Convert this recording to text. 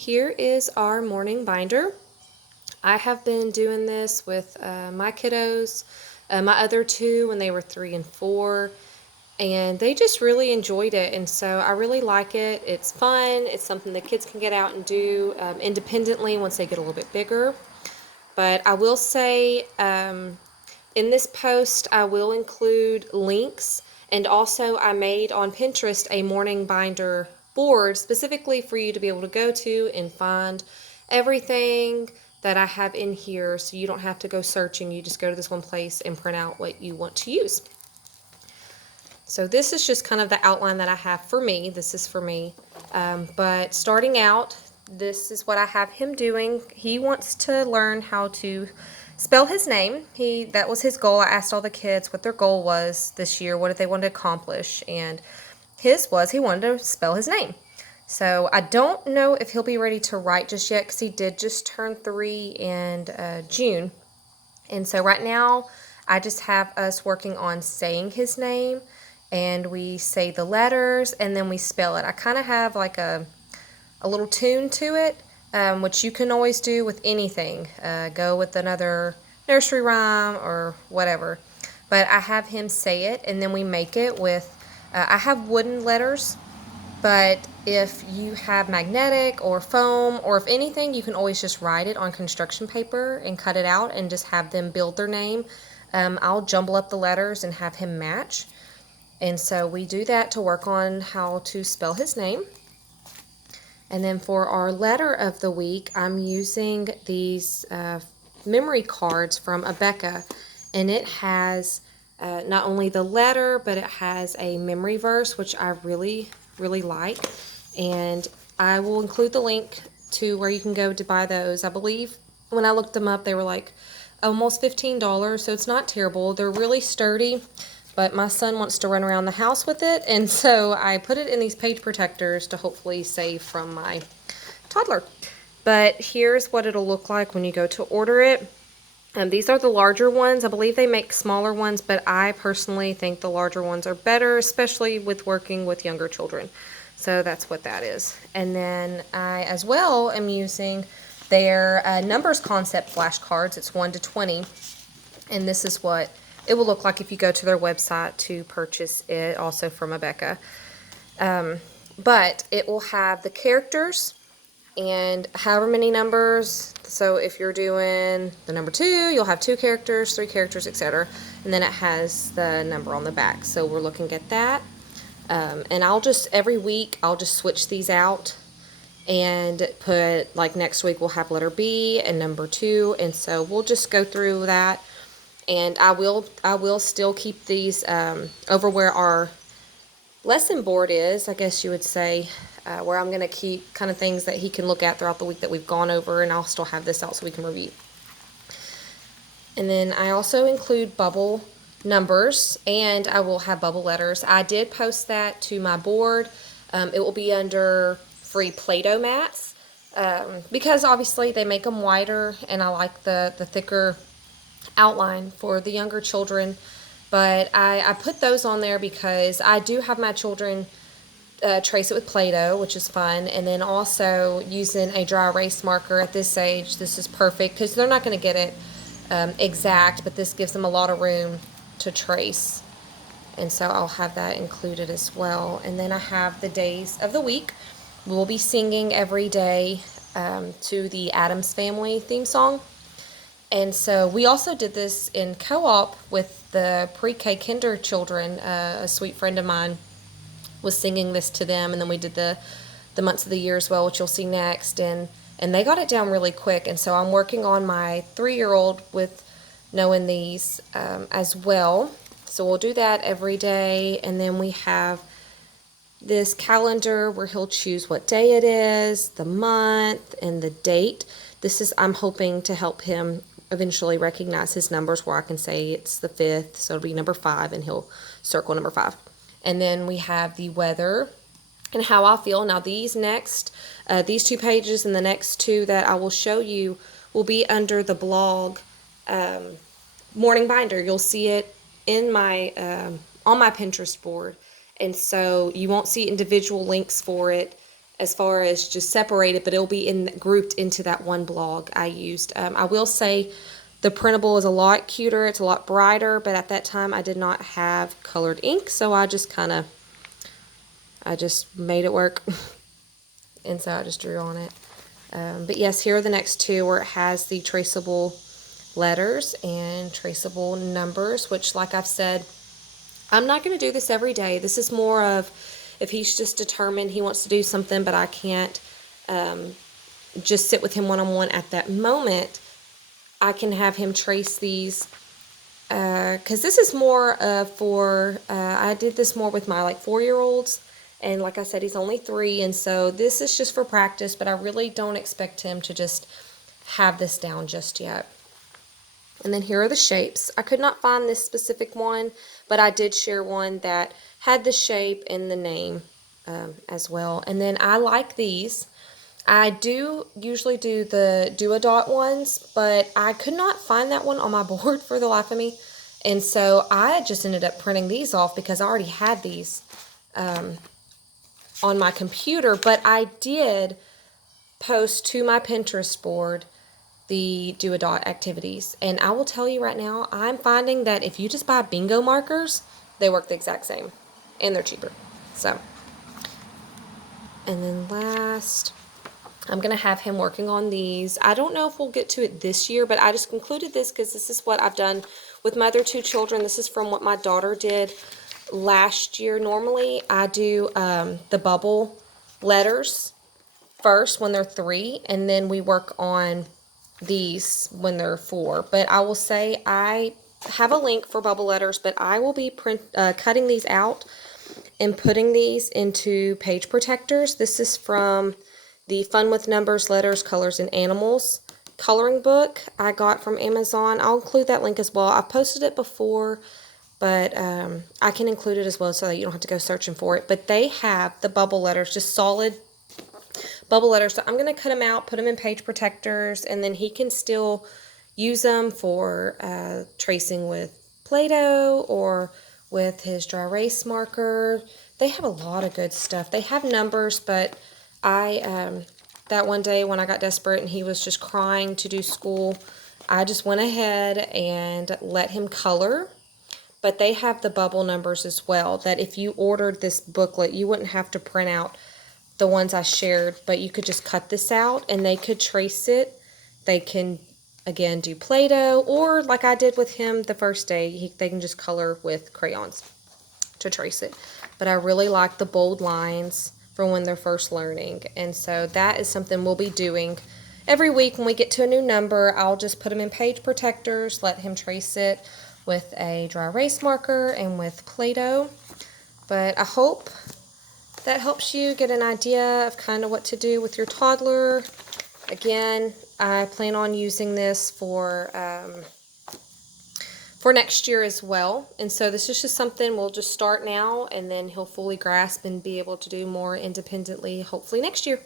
Here is our morning binder. I have been doing this with my kiddos, my other two when they were 3 and 4, and they just really enjoyed it. And so I really like it. It's fun. It's something the kids can get out and do independently once they get a little bit bigger. But I will say in this post, I will include links. And also, I made on Pinterest a morning binder board specifically for you to be able to go to and find everything that I have in here, so you don't have to go searching. You just go to this one place and print out what you want to use. So this is just kind of the outline that I have for me. This is for me. But starting out, this is what I have him doing. He wants to learn how to spell his name. That was his goal. I asked all the kids what their goal was this year, what did they want to accomplish, and his was he wanted to spell his name. So I don't know if he'll be ready to write just yet because he did just turn 3 in June. And so right now I just have us working on saying his name, and we say the letters and then we spell it. I kind of have like a little tune to it, which you can always do with anything. Go with another nursery rhyme or whatever. But I have him say it, and then we make it with, I have wooden letters, but if you have magnetic or foam or if anything, you can always just write it on construction paper and cut it out and just have them build their name. I'll jumble up the letters and have him match. And so we do that to work on how to spell his name. And then for our letter of the week, I'm using these memory cards from Abeka, and it has not only the letter, but it has a memory verse, which I really like. And I will include the link to where you can go to buy those. I believe when I looked them up, they were like almost $15, so it's not terrible. They're really sturdy, but my son wants to run around the house with it, and so I put it in these page protectors to hopefully save from my toddler. But here's what it'll look like when you go to order it. These are the larger ones. I believe they make smaller ones, but I personally think the larger ones are better, especially with working with younger children. So that's what that is. And then I, as well, am using their numbers concept flashcards. It's 1 to 20. And this is what it will look like if you go to their website to purchase it, also from Abeka. But it will have the characters and however many numbers. So if you're doing the number 2, you'll have 2 characters, 3 characters, etc. And then it has the number on the back. So we're looking at that. And I'll just, every week, I'll just switch these out and put, like next week we'll have letter B and number 2. And so we'll just go through that. And I will still keep these over where our lesson board is, I guess you would say, where I'm going to keep kind of things that he can look at throughout the week that we've gone over, and I'll still have this out so we can review. And then I also include bubble numbers, and I will have bubble letters. I did post that to my board. It will be under free Play-Doh mats, because obviously they make them wider, and I like the thicker outline for the younger children. But I put those on there because I do have my children trace it with Play-Doh, which is fun, and then also using a dry erase marker at this age. This is perfect because they're not going to get it exact, but this gives them a lot of room to trace. And so I'll have that included as well. And then I have the days of the week. We'll be singing every day to the Addams Family theme song. And so we also did this in co-op with the pre-K kinder children. A sweet friend of mine was singing this to them, and then we did the months of the year as well, which you'll see next. And they got it down really quick. And so I'm working on my 3-year-old with knowing these as well. So we'll do that every day. And then we have this calendar where he'll choose what day it is, the month, and the date. This is, I'm hoping to help him eventually recognize his numbers, where I can say it's the 5th, so it'll be number 5, and he'll circle number 5. And then we have the weather and how I feel. Now these 2 pages and the next 2 that I will show you will be under the blog morning binder. You'll see it in my on my Pinterest board, and so you won't see individual links for it as far as just separated, but it'll be grouped into that one blog I used. I will say the printable is a lot cuter. It's a lot brighter, but at that time I did not have colored ink, so I just made it work. And so I just drew on it. But yes, here are the next two where it has the traceable letters and traceable numbers, which, like I've said, I'm not going to do this every day. This is more of if he's just determined he wants to do something, but I can't just sit with him one-on-one at that moment, I can have him trace these. Because this is more I did this more with my 4-year-olds. And like I said, he's only 3, and so this is just for practice, but I really don't expect him to just have this down just yet. And then here are the shapes. I could not find this specific one, but I did share one that had the shape and the name as well. And then I like these. I do usually do the Do-A-Dot ones, but I could not find that one on my board for the life of me. And so I just ended up printing these off because I already had these on my computer, but I did post to my Pinterest board the Do-A-Dot activities. And I will tell you right now, I'm finding that if you just buy bingo markers, they work the exact same and they're cheaper. So, and then last, I'm going to have him working on these. I don't know if we'll get to it this year, but I just concluded this because this is what I've done with my other 2 children. This is from what my daughter did last year. Normally I do the bubble letters first when they're 3, and then we work on these when they're 4. But I will say I have a link for bubble letters, but I will be cutting these out and putting these into page protectors. This is from the Fun with Numbers, Letters, Colors, and Animals coloring book I got from Amazon. I'll include that link as well. I've posted it before, but I can include it as well so that you don't have to go searching for it. But they have the bubble letters, just solid bubble letters. So I'm going to cut them out, put them in page protectors, and then he can still use them for tracing with Play-Doh or with his dry erase marker. They have a lot of good stuff. They have numbers, but that one day when I got desperate and he was just crying to do school, I just went ahead and let him color. But they have the bubble numbers as well, that if you ordered this booklet, you wouldn't have to print out the ones I shared, but you could just cut this out and they could trace it. They can, again, do Play-Doh, or like I did with him the first day, they can just color with crayons to trace it. But I really like the bold lines for when they're first learning, and so that is something we'll be doing every week. When we get to a new number, I'll just put them in page protectors, let him trace it with a dry erase marker and with Play-Doh. But I hope that helps you get an idea of kind of what to do with your toddler. Again, I plan on using this for next year as well. And so this is just something we'll just start now, and then he'll fully grasp and be able to do more independently, hopefully next year.